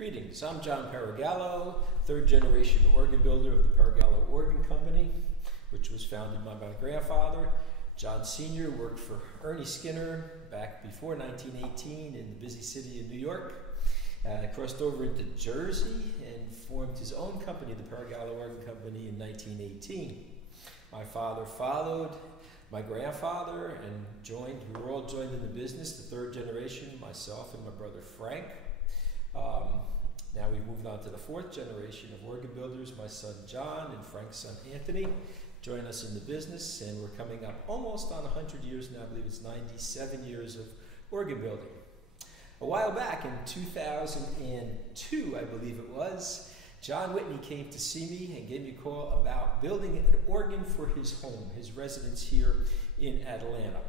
Greetings, I'm John Peragallo, third generation organ builder of the Peragallo Organ Company, which was founded by my grandfather. John Sr. worked for Ernie Skinner back before 1918 in the busy city of New York. Crossed over into Jersey and formed his own company, the Peragallo Organ Company, in 1918. My father followed my grandfather and we were all joined in the business, the third generation, myself and my brother Frank. Now we've moved on to the fourth generation of organ builders. My son John and Frank's son Anthony join us in the business, and we're coming up almost on 100 years now. I believe it's 97 years of organ building. A while back in 2002, I believe it was, John Whitney came to see me and gave me a call about building an organ for his home, his residence here in Atlanta.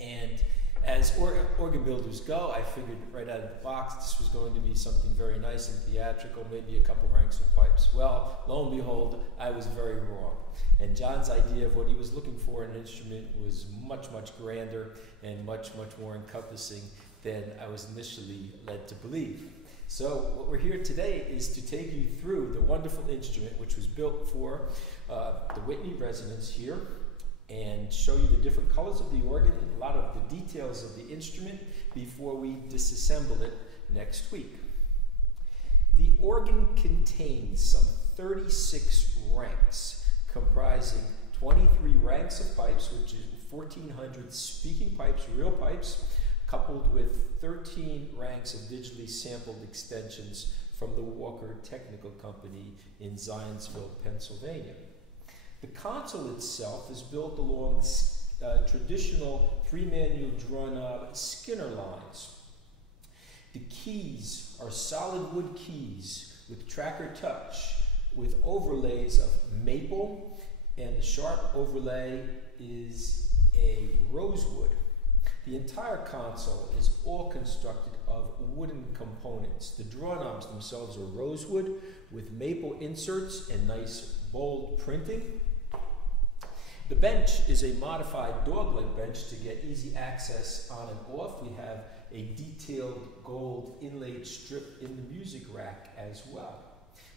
And as organ builders go, I figured right out of the box this was going to be something very nice and theatrical, maybe a couple ranks of pipes. Well, lo and behold, I was very wrong. And John's idea of what he was looking for in an instrument was much, much grander and much, much more encompassing than I was initially led to believe. So what we're here today is to take you through the wonderful instrument which was built for the Whitney residence here, and show you the different colors of the organ and a lot of the details of the instrument before we disassemble it next week. The organ contains some 36 ranks, comprising 23 ranks of pipes, which is 1,400 speaking pipes, real pipes, coupled with 13 ranks of digitally sampled extensions from the Walker Technical Company in Zionsville, Pennsylvania. The console itself is built along traditional 3-manual draw knob Skinner lines. The keys are solid wood keys with tracker touch with overlays of maple, and the sharp overlay is a rosewood. The entire console is all constructed of wooden components. The draw knobs themselves are rosewood with maple inserts and nice bold printing. The bench is a modified dogleg bench to get easy access on and off. We have a detailed gold inlaid strip in the music rack as well.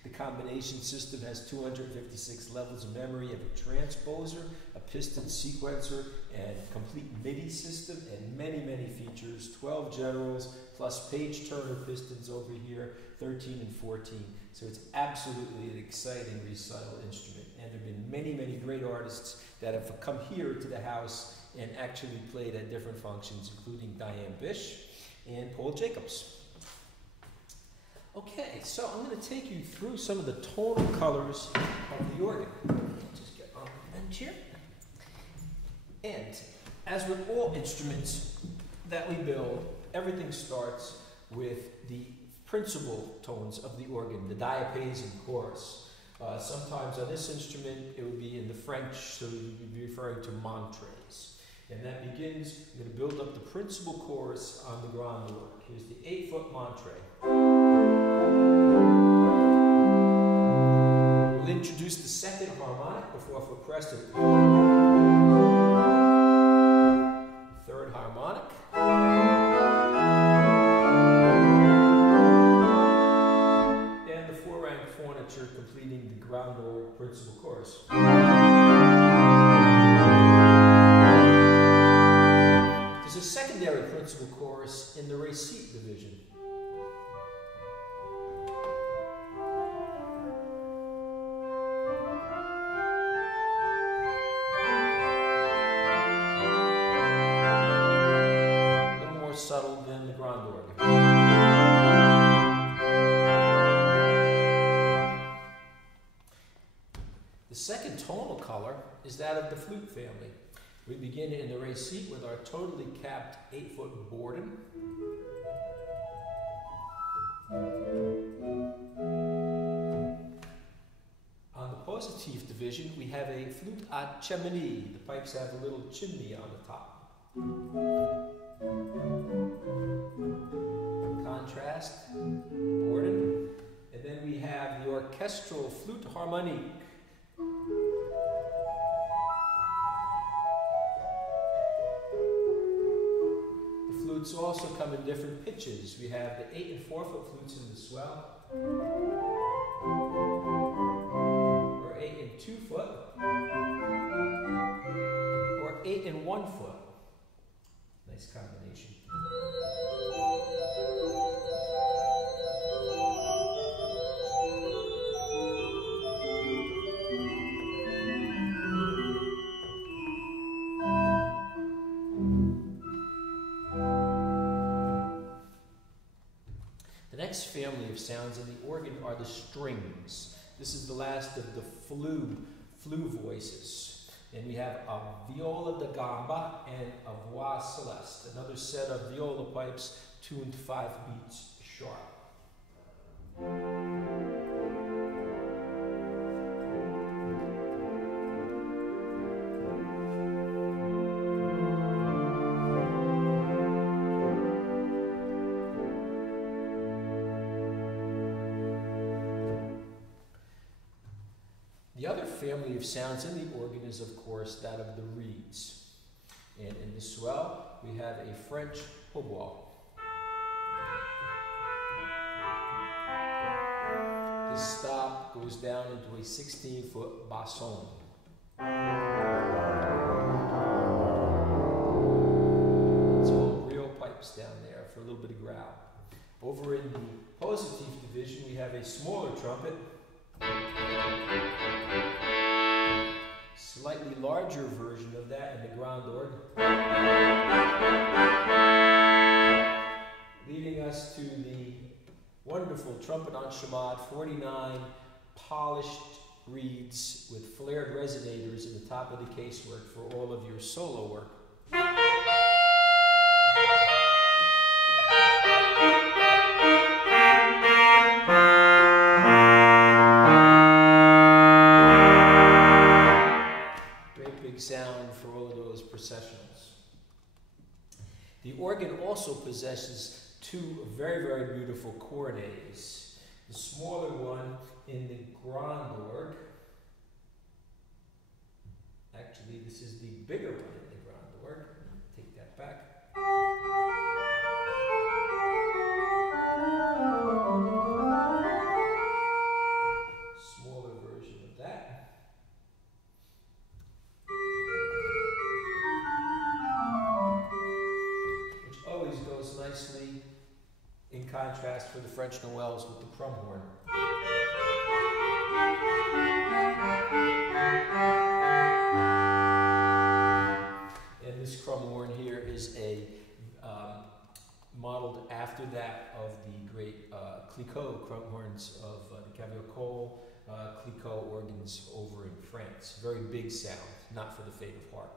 The combination system has 256 levels of memory, of a transposer, a piston sequencer, and complete MIDI system, and many, many features, 12 generals, plus page turner pistons over here, 13 and 14. So it's absolutely an exciting recital instrument. And there have been many, many great artists that have come here to the house and actually played at different functions, including Diane Bish and Paul Jacobs. Okay, so I'm going to take you through some of the tonal colors of the organ. Just get on the bench here. And as with all instruments that we build, everything starts with the principal tones of the organ, the diapason chorus. Sometimes on this instrument it would be in the French, so we would be referring to montres. And that begins, we're going to build up the principal chorus on the grand org. Here's the 8-foot montre. We'll introduce the second harmonic, the 4-foot crescent. Third harmonic. And the 4-rank furniture completing the ground org principal chorus. There's a secondary principal chorus in the recite division. Subtle than the grand organ. The second tonal color is that of the flute family. We begin in the recite with our totally capped 8-foot Borden. On the positive division, we have a flute à chimney. The pipes have a little chimney on the top. Contrast, Borden, and then we have the orchestral flute harmonique. The flute flutes also come in different pitches. We have the 8 and 4 foot flutes in the swell, or 8 and 2 foot, or 8 and 1 foot. Nice combination. The next family of sounds in the organ are the strings. This is the last of the flue voices. And we have a viola da gamba and a voix celeste, another set of viola pipes tuned 5 beats sharp. The other family of sounds in the organ is, of course, that of the reeds. And in the swell, we have a French hautbois. This stop goes down into a 16-foot basson. It's all real pipes down there for a little bit of growl. Over in the positive division, we have a smaller trumpet, slightly larger version of that in the grand orgue, leading us to the wonderful trumpet en chamade, 49 polished reeds with flared resonators in the top of the casework for all of your solo work. Sound for all of those processionals. The organ also possesses 2 very, very beautiful cornets. The smaller one in the grand orgue. Actually, this is the bigger one in the grand orgue. Take that back. Smaller version of that. Nicely in contrast for the French Noëls with the crumb horn. And this crumb horn here is a modeled after that of the great Clicquot crumb horns of the Cavaillon Clicquot organs over in France. Very big sound, not for the faint of heart.